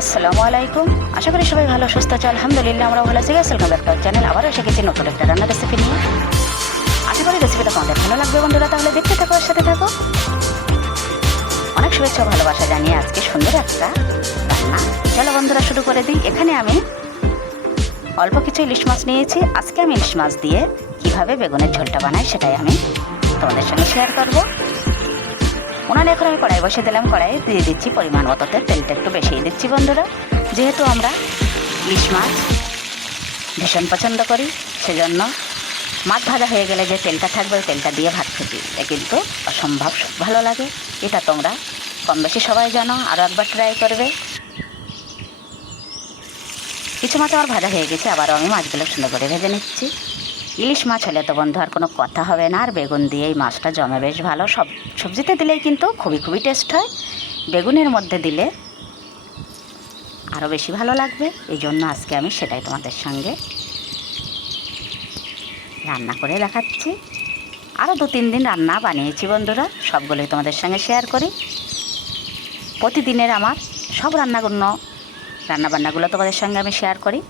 আসসালামু আলাইকুম। আশা করি সবাই ভালো, সুস্থ আছে আলহামদুলিল্লাহ আমরা ভালো আছি। ওয়েলকাম ব্যাক টু চ্যানেল আবারও এসে গেছি নতুন একটা রান্নার রেসিপি নিয়ে। আশা করি রেসিপিটা তোমাদের ভালো লাগবে, বন্ধুরা। তাহলে দেখতে থাকো, আর সাথে থাকো। অনেক শুভেচ্ছা ভালোবাসা জানিয়ে আজকে সুন্দর একটা রান্না। চলো বন্ধুরা, শুরু করে দিই। এখানে আমি অল্প কিছু ইলিশ মাছ নিয়েছি। আজকে আমি ইলিশ মাছ দিয়ে কীভাবে বেগুনের ঝোলটা বানাই সেটাই আমি তোমাদের সঙ্গে শেয়ার করব। উনানে এখন আমি কড়াই বসে দিলাম। কড়াই দিয়ে দিচ্ছি পরিমাণ মতো তেল। তেলটা একটু বেশিই দিচ্ছি বন্ধুরা। যেহেতু আমরা ইলিশ মাছ ভীষণ পছন্দ করি, সেজন্য মাছ ভাজা হয়ে গেলে যে তেলটা থাকবে তেলটা দিয়ে ভাত খেতে। এটা কিন্তু অসম্ভব ভালো লাগে। এটা তোমরা কম বেশি সবাই জানো আরও একবার ট্রাই করবে। কিছু মাছ আমার ভাজা হয়ে গেছে, আবারও আমি মাছগুলো সুন্দর করে ভেজে নিচ্ছি। ইলিশ মাছ হলে তো বন্ধু, আর কোনো কথা হবে না। আর বেগুন দিয়ে এই মাছটা জমে বেশ ভালো। সব সবজিতে দিলেই কিন্তু খুবই খুবই টেস্ট হয়। বেগুনের মধ্যে দিলে আরও বেশি ভালো লাগবে। এই জন্য আজকে আমি সেটাই তোমাদের সঙ্গে রান্না করে দেখাচ্ছি। আরও দু তিন দিন রান্না বানিয়েছি বন্ধুরা। সবগুলোই তোমাদের সঙ্গে শেয়ার করি। প্রতিদিনের আমার সব রান্নাগুলো, রান্নাবান্নাগুলো তোমাদের সঙ্গে আমি শেয়ার করি।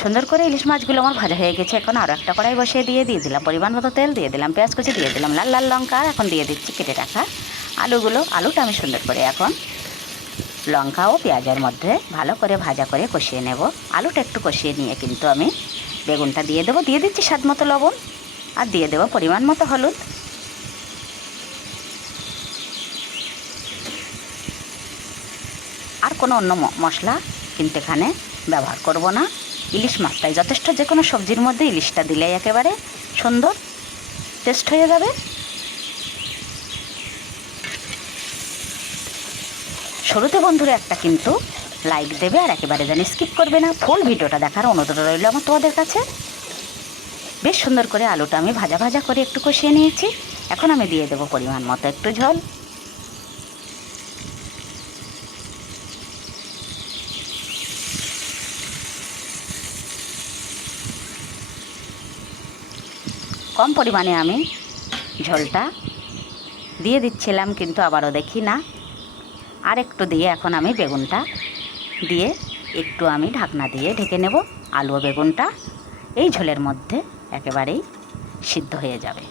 সুন্দর করে ইলিশ মাছগুলো আমার ভাজা হয়ে গেছে, এখন আরও একটা কড়াই বসিয়ে দিয়ে দিয়ে দিলাম। পরিমাণ মতো তেল দিয়ে দিলাম, পেঁয়াজ কুচি দিয়ে দিলাম, লাল লাল লঙ্কা, আর এখন দিয়ে দিচ্ছি কেটে রাখা আলুগুলো। আলুটা আমি সুন্দর করে এখন লঙ্কা ও পেঁয়াজের মধ্যে ভালো করে ভাজা করে কষিয়ে নেব। আলুটা একটু কষিয়ে নিয়ে কিন্তু আমি বেগুনটা দিয়ে দেবো। দিয়ে দিচ্ছি স্বাদ মতো লবণ, আর দিয়ে দেবো পরিমাণ মতো হলুদ। আর কোনো অন্য মশলা কিন্তু এখানে ব্যবহার করব না। ইলিশ মাছটাই যথেষ্ট যে কোনো সবজির মধ্যে ইলিশটা দিলেই একেবারে সুন্দর টেস্ট হয়ে যাবে। শুরুতে বন্ধুরা একটা কিন্তু লাইক দেবে আর একেবারে যেন স্কিপ করবে না। ফুল ভিডিওটা দেখার অনুরোধ রইল আমার তোমাদের কাছে। বেশ সুন্দর করে আলুটা আমি ভাজা ভাজা করে একটু কষিয়ে নিয়েছি। এখন আমি দিয়ে দেবো পরিমাণ মতো একটু ঝোল। কম পরিমাণে আমি ঝোলটা দিয়ে দিচ্ছিলাম, কিন্তু আবারও দেখি না। আর একটু দিয়ে এখন আমি বেগুনটা দিয়ে একটু আমি ঢাকনা দিয়ে ঢেকে নেব। আলু বেগুনটা এই ঝোলের মধ্যে একেবারেই সিদ্ধ হয়ে যাবে।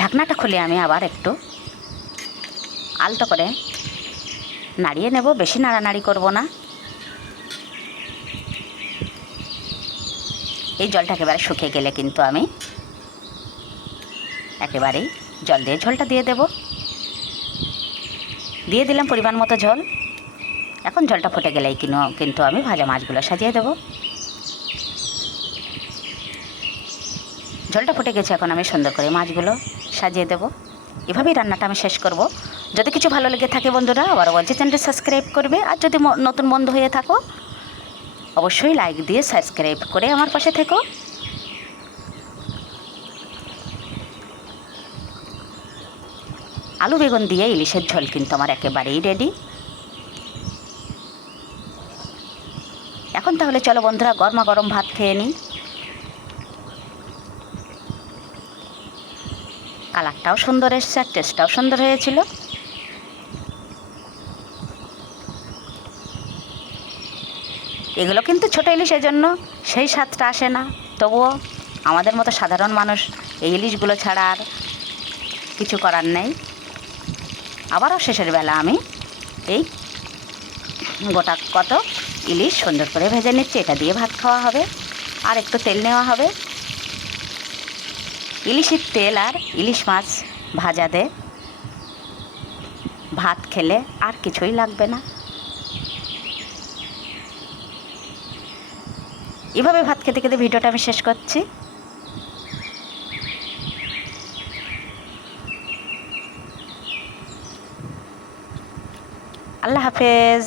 ঢাকনাটা খুলে আমি আবার একটু আলতো করে। নাড়িয়ে নেব, বেশি নাড়ানাড়ি করব না। এই জলটা একেবারে শুকিয়ে গেলে কিন্তু আমি একেবারেই জল দিয়ে, ঝোলটা দিয়ে দেব। দিয়ে দিলাম পরিমাণ মতো ঝোল। এখন জলটা ফুটে গেলেই কিনো, কিন্তু আমি ভাজা মাছগুলো সাজিয়ে দেব। ঝোলটা ফুটে গেছে, এখন আমি সুন্দর করে মাছগুলো সাজিয়ে দেব। এভাবেই রান্নাটা আমি শেষ করব। যদি কিছু ভালো লেগে থাকে বন্ধুরা আবার বলছি চ্যানেলটি সাবস্ক্রাইব করবে। আর যদি নতুন বন্ধু হয়ে থাকো, অবশ্যই লাইক দিয়ে সাবস্ক্রাইব করে আমার পাশে থেকো। আলু বেগুন দিয়ে ইলিশের ঝোল কিন্তু আমার একেবারেই রেডি এখন তাহলে চলো বন্ধুরা গরমা গরম ভাত খেয়ে নিই। কালারটাও সুন্দর এসছে, আর টেস্টটাও সুন্দর হয়েছিল। এগুলো কিন্তু ছোটো ইলিশ জন্য সেই স্বাদটা আসে না। তবুও আমাদের মতো সাধারণ মানুষ এই ইলিশগুলো ছাড়া আর কিছু করার নেই। আবারও শেষের বেলা আমি এই গোটা কত ইলিশ সুন্দর করে ভেজে নিচ্ছি। এটা দিয়ে ভাত খাওয়া হবে, আর একটু তেল নেওয়া হবে। ইলিশের তেল আর ইলিশ মাছ ভাজা দে ভাত খেলে আর কিছুই লাগবে না। এভাবে ভাত খেতে খেতে ভিডিওটা আমি শেষ করছি। আল্লাহ হাফেজ।